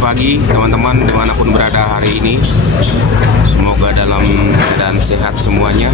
pagi teman-teman dimanapun berada hari ini. Semoga dalam keadaan sehat semuanya.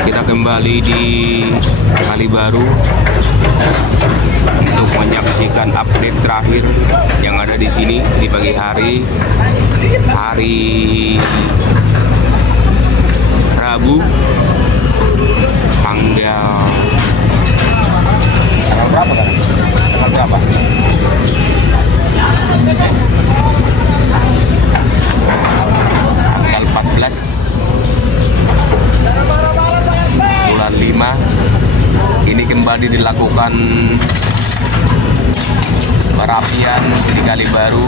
Kita kembali di Kalibaru untuk menyaksikan update terakhir yang ada di sini di pagi hari Rabu tanggal berapa kan? Tanggal berapa? Tanggal 14 bulan 5 ini kembali dilakukan perapian di Kalibaru.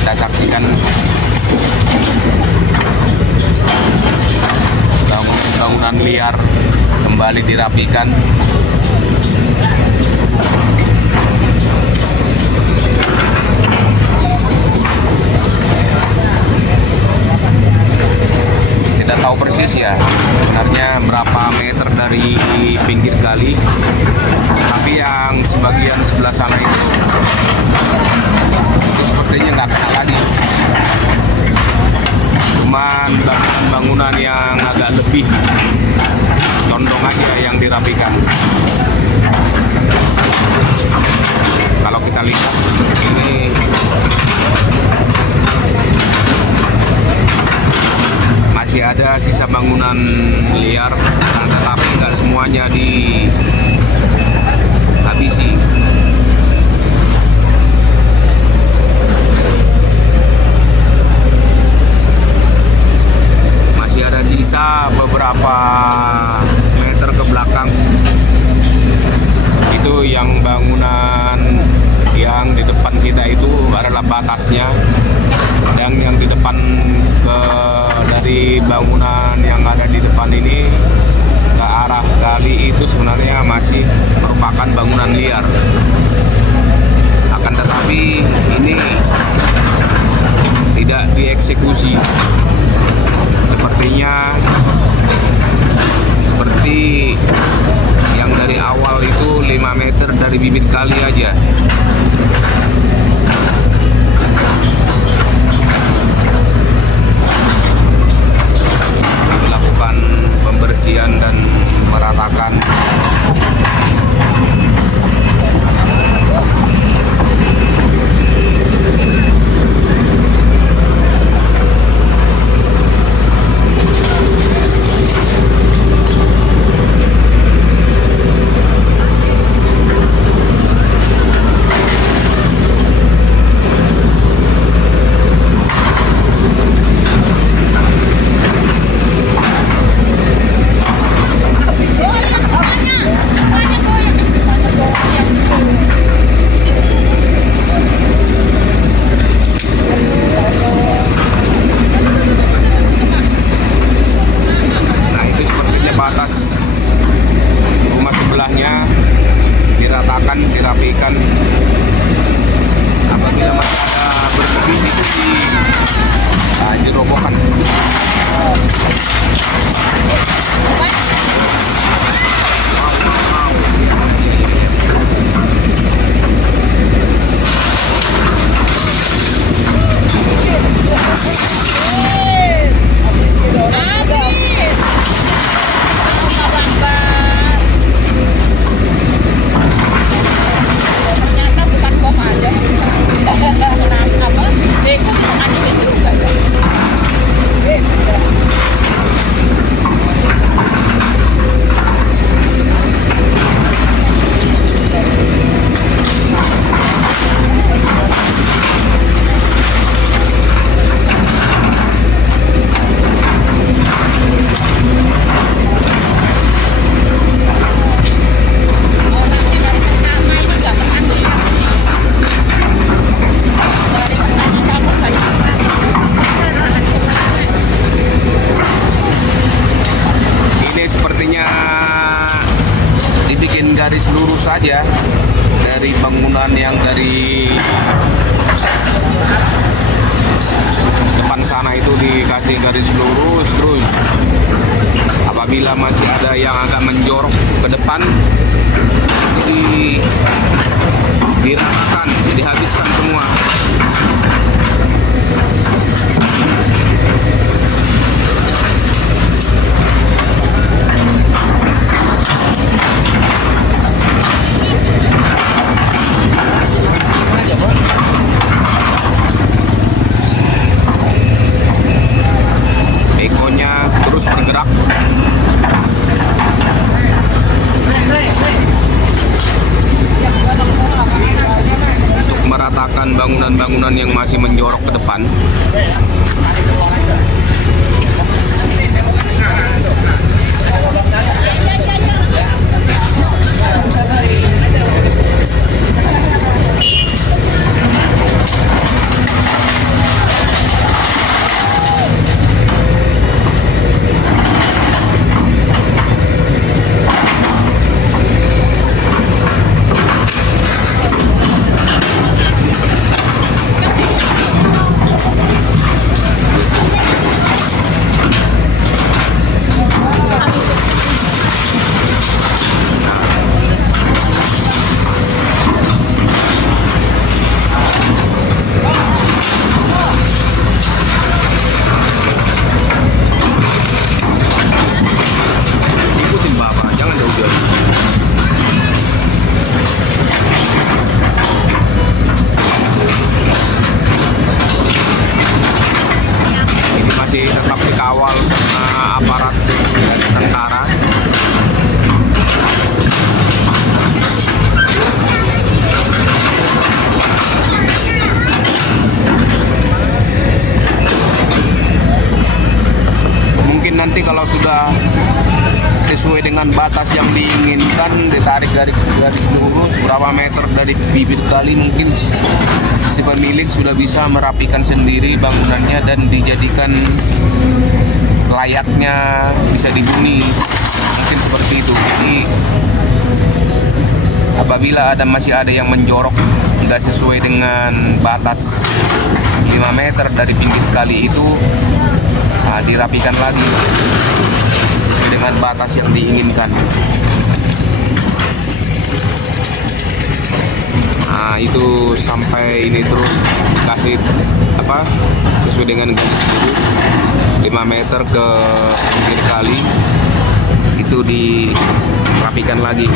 Kita saksikan bangunan liar kembali dirapikan. Tidak tahu persis ya sebenarnya berapa meter dari pinggir kali, tapi yang sebagian sebelah sana itu sepertinya nggak kena lagi. Cuman bangunan-bangunan yang agak lebih condong aja yang dirapikan. Kalau kita lihat ini masih ada sisa bangunan liar, tetapi nggak semuanya dihabisi. Masih ada sisa beberapa meter ke belakang. Itu yang bangunan yang di depan kita itu adalah batasnya, dan yang di depan dari bangunan yang ada di depan ini ke arah kali itu sebenarnya masih merupakan bangunan liar. Akan tetapi ini tidak dieksekusi. Sepertinya seperti yang dari awal itu 5 meter dari bibit kali aja. Melakukan pembersihan dan meratakan. Dirapikan. Apabila masih ada berlebih itu dirobohkan. Garis lurus saja dari bangunan yang dari depan sana itu dikasih garis lurus, terus apabila masih ada yang agak menjorok ke depan jadi diratakan, dihabiskan semua. Bekonya terus bergerak. Untuk meratakan bangunan-bangunan yang masih menjorok ke depan. Ikutin Bapak, jangan jauh-jauh. Ini masih tetap dikawal sama aparat dari tentara. Mungkin nanti kalau sudah sesuai dengan batas yang diinginkan, ditarik dari garis lurus berapa meter dari bibir kali, mungkin si pemilik sudah bisa merapikan sendiri bangunannya dan dijadikan layaknya bisa dihuni, mungkin seperti itu. Jadi apabila masih ada yang menjorok nggak sesuai dengan batas 5 meter dari pinggir kali itu, dirapikan lagi dengan batas yang diinginkan. Nah, itu sampai ini terus kasih sesuai dengan garis lurus 5 meter ke pinggir kali, itu dirapikan lagi.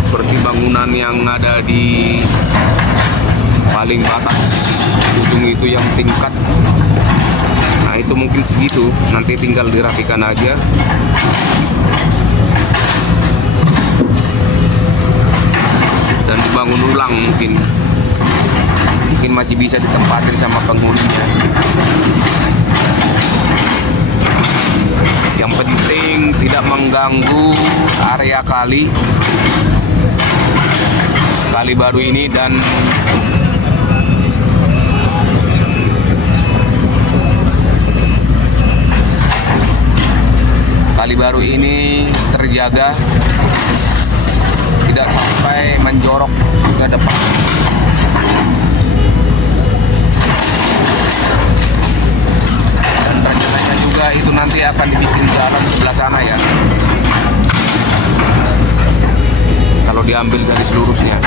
Seperti bangunan yang ada di paling batas ujung itu yang tingkat, nah itu mungkin segitu, nanti tinggal dirapikan aja. Dan dibangun ulang, mungkin masih bisa ditempatin sama penghuninya. Yang penting tidak mengganggu area kali baru ini, dan kali baru ini terjaga tidak sampai menjorok ke depan. Dan rencananya juga itu nanti akan dibikin jalan di sebelah sana ya, kalau diambil garis lurusnya.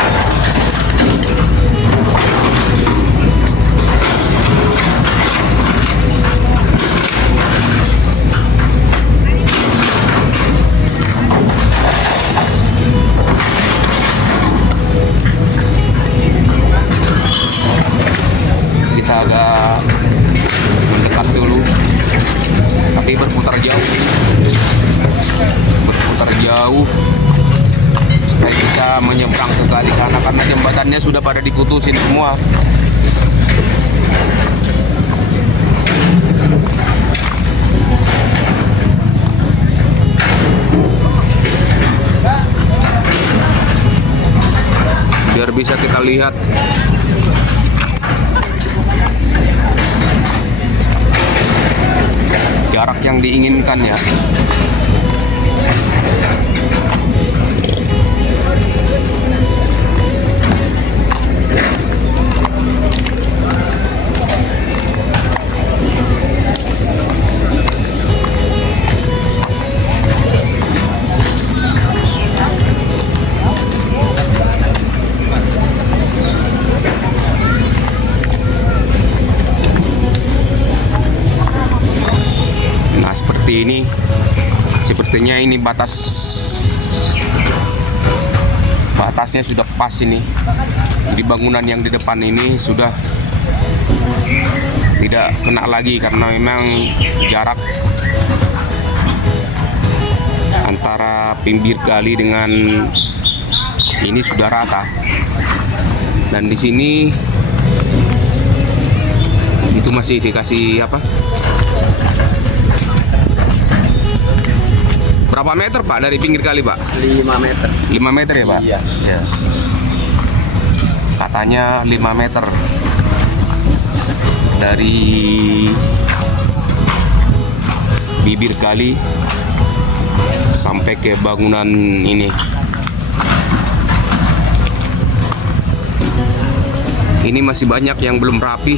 Kita agak mendekat dulu, tapi berputar jauh supaya bisa menyeberang ke kali sana, karena jembatannya sudah pada diputusin semua. Biar bisa kita lihat jarak yang diinginkan ya. seperti ini. Sepertinya ini batasnya sudah pas ini. Di bangunan yang di depan ini sudah tidak kena lagi karena memang jarak antara pinggir kali dengan ini sudah rata. Dan di sini itu masih dikasih apa? Berapa meter Pak dari pinggir kali Pak? 5 meter. 5 meter ya Pak? Iya. Ya. Katanya 5 meter dari bibir kali sampai ke bangunan ini. Ini masih banyak yang belum rapi,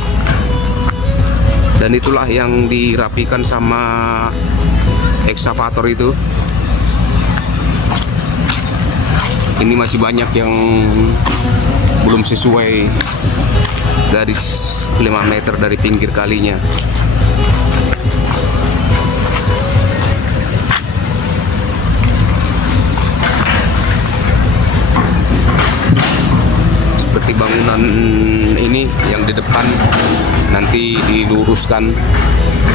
dan itulah yang dirapikan sama ekskavator itu. Ini masih banyak yang belum sesuai garis 5 meter dari pinggir kalinya. Seperti bangunan ini yang di depan nanti diluruskan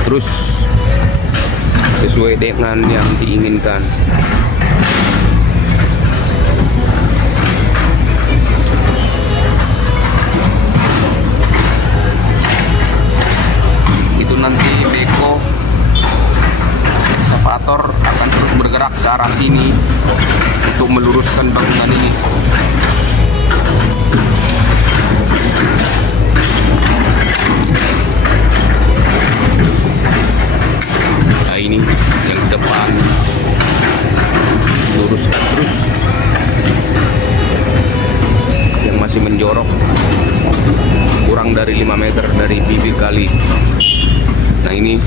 terus sesuai dengan yang diinginkan. Itu nanti beko ekskavator akan terus bergerak ke arah sini untuk meluruskan bangunan ini. Nah ini yang di depan luruskan terus, yang masih menjorok kurang dari 5 meter dari bibir kali. Nah ini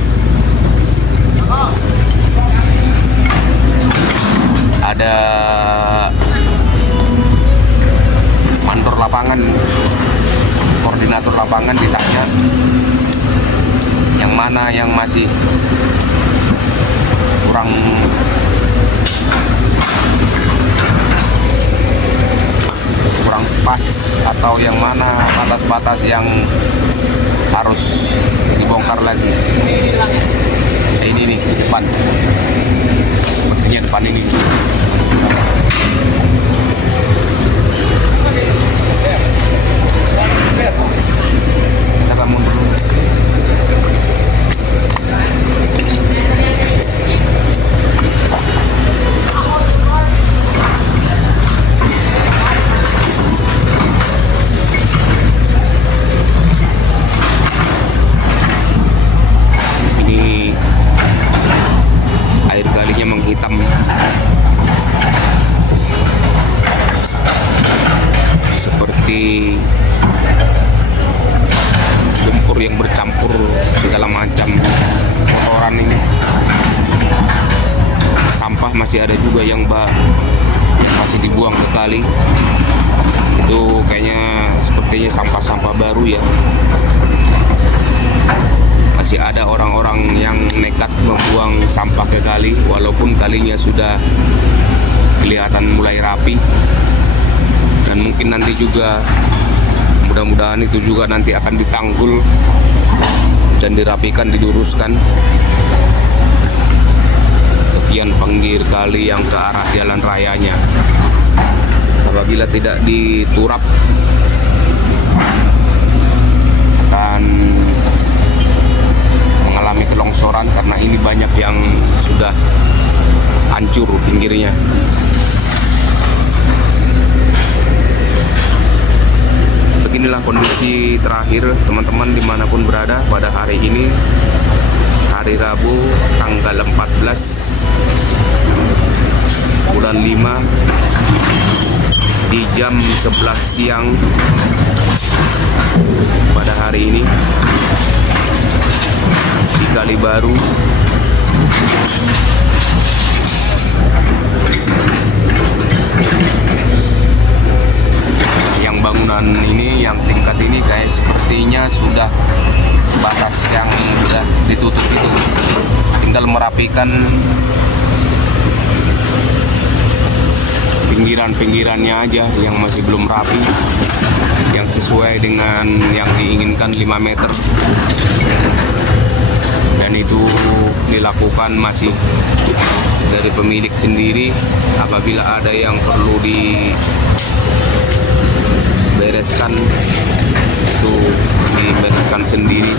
ada mandor lapangan, koordinator lapangan ditanya yang mana yang masih kurang pas atau yang mana batas-batas yang harus dibongkar lagi. Nah, ini nih depan, sepertinya depan ini. Kita akan mundur dulu. Ini air kalinya menghitam. Seperti lumpur yang bercampur segala macam kotoran ini. Sampah masih ada juga yang masih dibuang ke kali. Itu kayaknya sepertinya sampah-sampah baru ya. Masih ada orang-orang yang nekat membuang sampah ke kali walaupun kalinya sudah kelihatan mulai rapi. Dan mungkin nanti juga mudah-mudahan itu juga nanti akan ditanggul dan dirapikan, diluruskan tepian pinggir kali yang ke arah jalan rayanya. Apabila tidak diturap akan mengalami kelongsoran karena ini banyak yang sudah hancur pinggirnya. Beginilah kondisi terakhir teman-teman dimanapun berada pada hari ini, hari Rabu tanggal 14 bulan 5 di jam 11 siang pada hari ini di Kali Baru. Yang bangunan ini, yang tingkat ini kayak sepertinya sudah sebatas yang sudah ditutup itu, tinggal merapikan pinggiran-pinggirannya aja yang masih belum rapi, yang sesuai dengan yang diinginkan 5 meter, dan itu dilakukan masih dari pemilik sendiri. Apabila ada yang perlu dibereskan, itu dibereskan sendiri.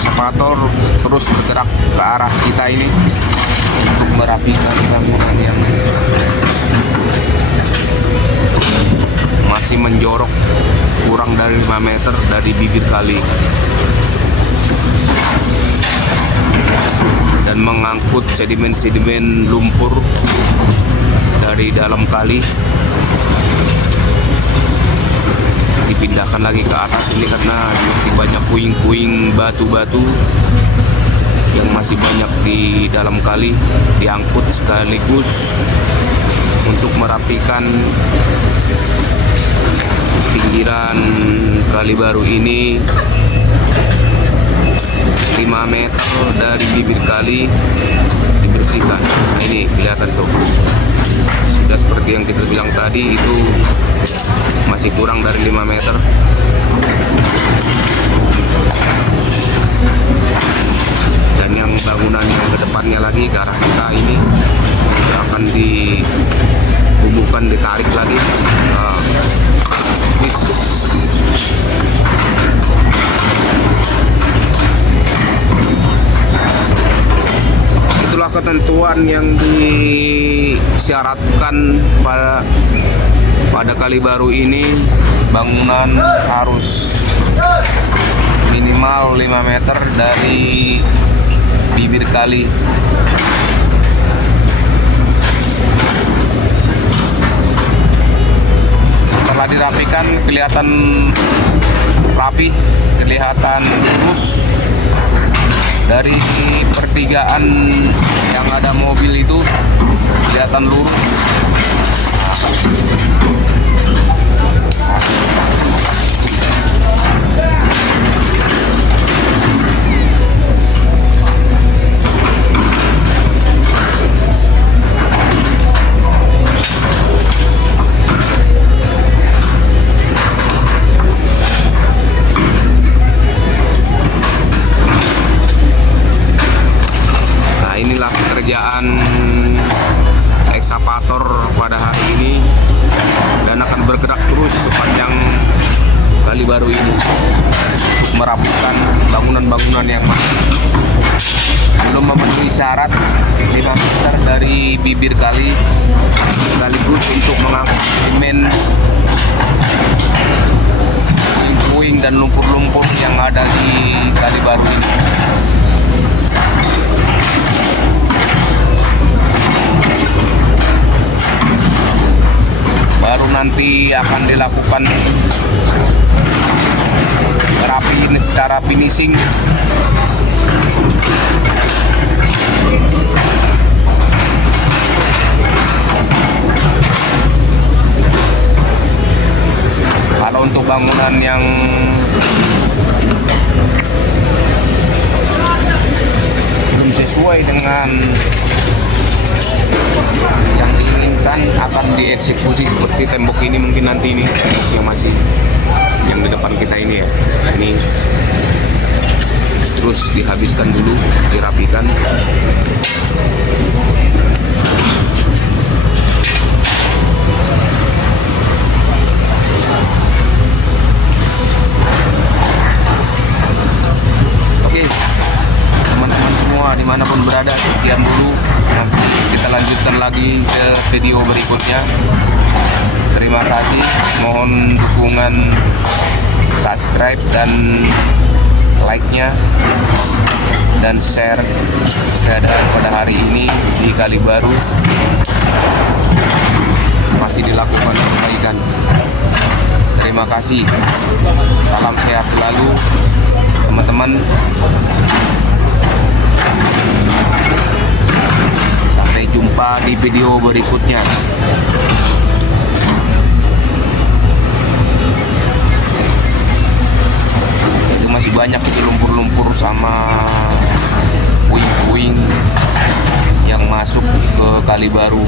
Ekskavator terus bergerak ke arah kita ini untuk merapikan bangunan yang masih menjorok kurang dari 5 meter dari bibir kali, dan mengangkut sedimen-sedimen lumpur dari dalam kali, dipindahkan lagi ke atas ini karena masih banyak puing-puing batu-batu yang masih banyak di dalam kali, diangkut sekaligus untuk merapikan pinggiran kali baru ini 5 meter dari bibir kali dibersihkan. Nah, ini kelihatan tuh, sudah seperti yang kita bilang tadi, itu masih kurang dari 5 meter. Dan yang bangunan yang kedepannya lagi ke arah kita ini juga akan dihubungkan, ditarik lagi. Itulah ketentuan yang disyaratkan pada kali baru ini. Bangunan harus minimal 5 meter dari bibir kali. Setelah dirapikan kelihatan rapi, kelihatan lurus. Dari pertigaan yang ada mobil itu kelihatan lurus. Inilah pekerjaan ekskavator pada hari ini, dan akan bergerak terus sepanjang kali baru ini untuk merapikan bangunan-bangunan yang masih belum memenuhi syarat 5 meter dari bibir kali, sekaligus untuk mengangkut sedimen, puing dan lumpur-lumpur yang ada di kali baru ini. Baru nanti akan dilakukan rapiin secara finishing. Kalau untuk bangunan yang belum sesuai dengan yang diinginkan, akan dieksekusi seperti tembok ini. Mungkin nanti ini tembok yang masih yang di depan kita ini ya, ini terus dihabiskan dulu, dirapikan. Oke, teman-teman semua dimanapun berada, sekian dulu. Nanti kita lanjutkan lagi ke video berikutnya. Terima kasih, mohon dukungan subscribe dan like-nya, dan share keadaan pada hari ini di Kali Baru. Masih dilakukan perbaikan. Terima kasih, salam sehat selalu teman-teman. Sampai jumpa di video berikutnya. Itu masih banyak itu lumpur-lumpur sama puing-puing yang masuk ke Kali Baru.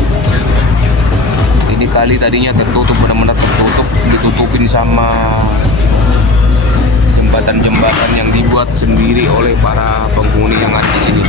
Ini kali tadinya tertutup, benar-benar tertutup, ditutupin sama jembatan-jembatan yang dibuat sendiri oleh para penghuni yang ada di sini.